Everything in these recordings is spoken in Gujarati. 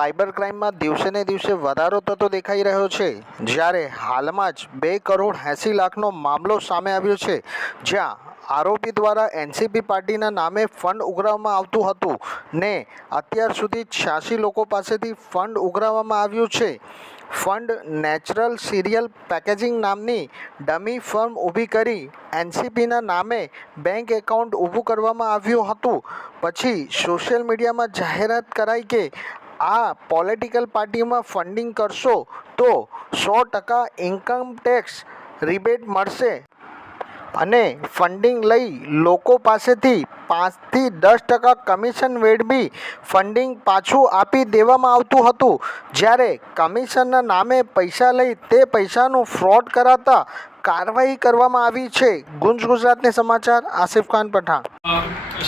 સાયબર ક્રાઇમમાં દિવસે ને દિવસે વધારો થતો દેખાઈ રહ્યો છે. જ્યારે હાલમાં જ બે કરોડ એંસી લાખનો મામલો સામે આવ્યો છે, જ્યાં આરોપી દ્વારા એનસીપી પાર્ટીના નામે ફંડ ઉઘરાવવામાં આવતું હતું ને અત્યાર સુધી છ્યાસી લોકો પાસેથી ફંડ ઉઘરાવવામાં આવ્યું છે. ફંડ નેચરલ સિરિયલ પેકેજિંગ નામની ડમી ફર્મ ઊભી કરી એનસીપીના નામે બેંક એકાઉન્ટ ઊભું કરવામાં આવ્યું હતું. પછી સોશિયલ મીડિયામાં જાહેરાત કરાઈ કે આ પોલિટિકલ પાર્ટીમાં ફંડિંગ કરશો તો સો ટકા ઇન્કમ ટેક્સ રિબેટ મળશે. અને ફંડિંગ લઈ લોકો પાસેથી પાંચથી દસ ટકા કમિશન મેળવી ફંડિંગ પાછું આપી દેવામાં આવતું હતું. જ્યારે કમિશનના નામે પૈસા લઈ તે પૈસાનું ફ્રોડ કરાતા કાર્યવાહી કરવામાં આવી છે. ગુંજ ગુજરાતને સમાચાર, આસિફ ખાન પઠાણ.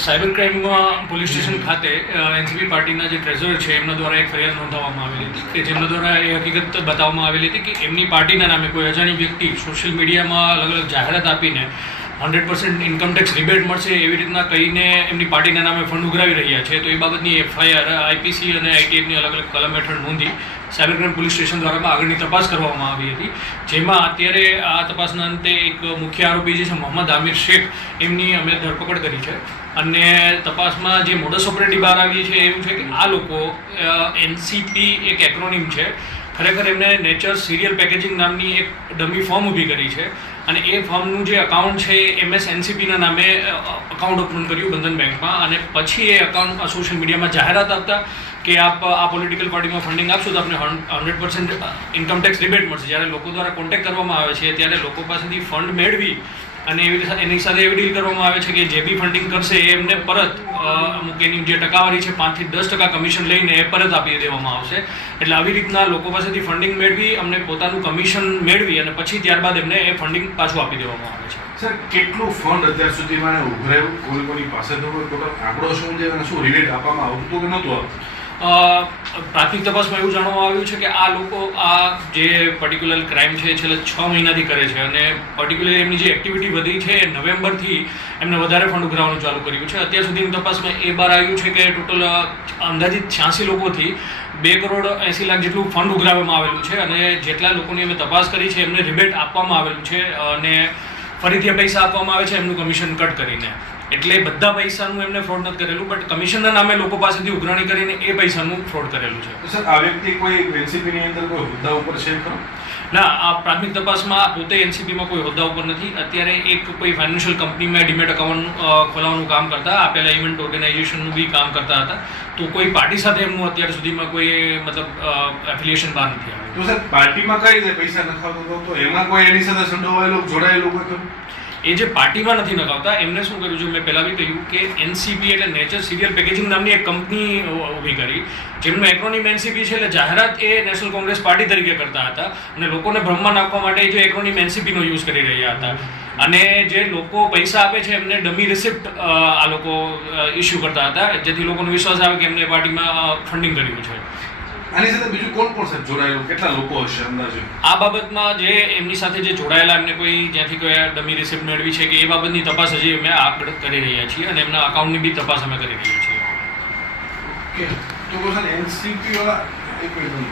સાયબર ક્રાઇમમાં પોલીસ સ્ટેશન ખાતે એનસીપી પાર્ટીના જે ટ્રેઝર છે, એમના દ્વારા એક ફરિયાદ નોંધાવવામાં આવેલી હતી કે જેમના દ્વારા એ હકીકત બતાવવામાં આવેલી હતી કે એમની પાર્ટીના નામે કોઈ અજાણી વ્યક્તિ સોશિયલ મીડિયામાં અલગ અલગ જાહેરાત આપીને hundred percent income tax rebate મળશે એવી રીતના કહીને એમની પાર્ટીના નામે ફંડ ઉઘરાવી રહ્યા છે. તો એ બાબતની એફઆઈઆર આઈપીસી અને આઈટીએફની અલગ અલગ કલમ હેઠળ નોંધી સાયબર ક્રાઇમ પોલીસ સ્ટેશન દ્વારા આગળની તપાસ કરવામાં આવી હતી. જેમાં અત્યારે આ તપાસના અંતે એક મુખ્ય આરોપી જે છે, મોહમ્મદ આમિર શેખ, એમની અમે ધરપકડ કરી છે. અને તપાસમાં જે મોડસ ઓપરેટી બહાર આવી છે એવું છે કે આ લોકો એનસીપી એક એક્રોનિમ છે ખરેખર એમને નેચર સિરિયલ પેકેજિંગ નામની એક ડમી ફોર્મ ઊભી કરી છે. અને એ ફોર્મનું જે અકાઉન્ટ છે એ એમએસ એનસીપીના નામે અકાઉન્ટ ઓપન કર્યું બંધન બેંકમાં. અને પછી એ અકાઉન્ટ સોશિયલ મીડિયામાં જાહેરાત આપતા કે આપ, આ પોલિટિકલ પાર્ટીમાં ફંડિંગ આપશો તો આપને hundred percent income tax rebate મળશે. જ્યારે લોકો દ્વારા કોન્ટેક્ટ કરવામાં આવે છે, ત્યારે લોકો પાસેથી ફંડ મેળવી અને એવી એની સાથે એવી ડીલ કરવામાં આવે છે કે જે બી ફંડિંગ કરશે એ એમને પરત અમુક એની જે ટકાવારી છે, પાંચથી દસ ટકા કમિશન લઈને એ પરત આપી દેવામાં આવશે. એટલે આવી રીતના લોકો પાસેથી ફંડિંગ મેળવી, અમને પોતાનું કમિશન મેળવી અને પછી ત્યારબાદ એમને એ ફંડિંગ પાછું આપી દેવામાં આવે છે. સર, કેટલું ફંડ અત્યાર સુધીમાં ઉભરાયું કોઈ કોઈ પાસે તો કોઈ આંકડો શું છે શું રિલેટ આપવામાં આવતું કે નહોતું આવતું? પ્રાથમિક તપાસમાં એવું જાણવામાં આવ્યું છે કે આ લોકો આ જે પર્ટિક્યુલર ક્રાઇમ છે છેલ્લા છ મહિનાથી કરે છે અને પર્ટિક્યુલર એમની જે એક્ટિવિટી વધી છે એ નવેમ્બરથી એમને વધારે ફંડ ઉઘરાવવાનું ચાલુ કર્યું છે. અત્યાર સુધીની તપાસમાં એ બહાર આવ્યું છે કે ટોટલ અંદાજિત છ્યાસી લોકોથી બે કરોડ એંસી લાખ જેટલું ફંડ ઉઘરાવવામાં આવેલું છે અને જેટલા લોકોની અમે તપાસ કરી છે એમને રિબેટ આપવામાં આવેલું છે અને ફરીથી પૈસા આપવામાં આવે છે એમનું કમિશન કટ કરીને. એટલે બધા પૈસાનું એમને ફ્રોડ નથી કરેલું બટ કમિશનના નામે લોકો પાસેથી ઉઘરાણી કરીને એ પૈસાનું ફ્રોડ કરેલું છે. તો સર આ વ્યક્તિ કોઈ એનસીપીની અંદર કોઈ હોદ્દા ઉપર છે ખરો? ના આ પ્રાથમિક તપાસમાં પોતે એનસીપીમાં કોઈ હોદ્દા ઉપર નથી. અત્યારે એક કોઈ ફાઇનાન્શિયલ કંપનીમાં ડિમેટ એકાઉન્ટ ખોલાવવાનું કામ કરતા આપેલા ઇવેન્ટ ઓર્ગેનાઇઝેશનનું બી કામ કરતા હતા. તો કોઈ પાર્ટી સાથે એમનું અત્યાર સુધીમાં કોઈ મતલબ એફિલિએશન બહાર નથી આવ્યું. તો સર પાર્ટીમાં કઈ રીતે પૈસા નખાવતો હતો? તો એમાં કોઈ એની સાથે સંડોવાયેલું જોડાયેલું ખરું? એ જે પાર્ટીમાં નથી નખાવતા, એમને શું કર્યું? છે મેં પહેલાં બી કહ્યું કે એનસીપી એટલે નેચર સિરિયલ પેકેજિંગ નામની એક કંપની ઊભી કરી, જેમનું એક્રોનિમ એનસીપી છે એટલે જાહેરાત એ નેશનલ કોંગ્રેસ પાર્ટી તરીકે કરતા હતા અને લોકોને ભ્રમમાં નાખવા માટે જે એક્રોનિમ એનસીપીનો યુઝ કરી રહ્યા હતા. અને જે લોકો પૈસા આપે છે, એમને ડમી રિસિપ્ટ આ લોકો ઇસ્યુ કરતા હતા, જેથી લોકોનો વિશ્વાસ આવે કે એમને પાર્ટીમાં ફંડિંગ કર્યું છે. આની સાથે બીજું કોણ કોણ સાહેબ જોડાયેલું? કેટલા લોકો હશે અંદાજે? આ બાબતમાં જે એમની સાથે જે જોડાયેલા એમને કોઈ જ્યાંથી કોઈ ડમી રિસિપ્ટ મેળવી છે કે એ બાબતની તપાસ હજી અમે આગળ કરી રહ્યા છીએ અને એમના અકાઉન્ટની બી તપાસ અમે કરી રહ્યા છીએ. ઓકે. તો એનસીપી વાળા એક મિનિટ.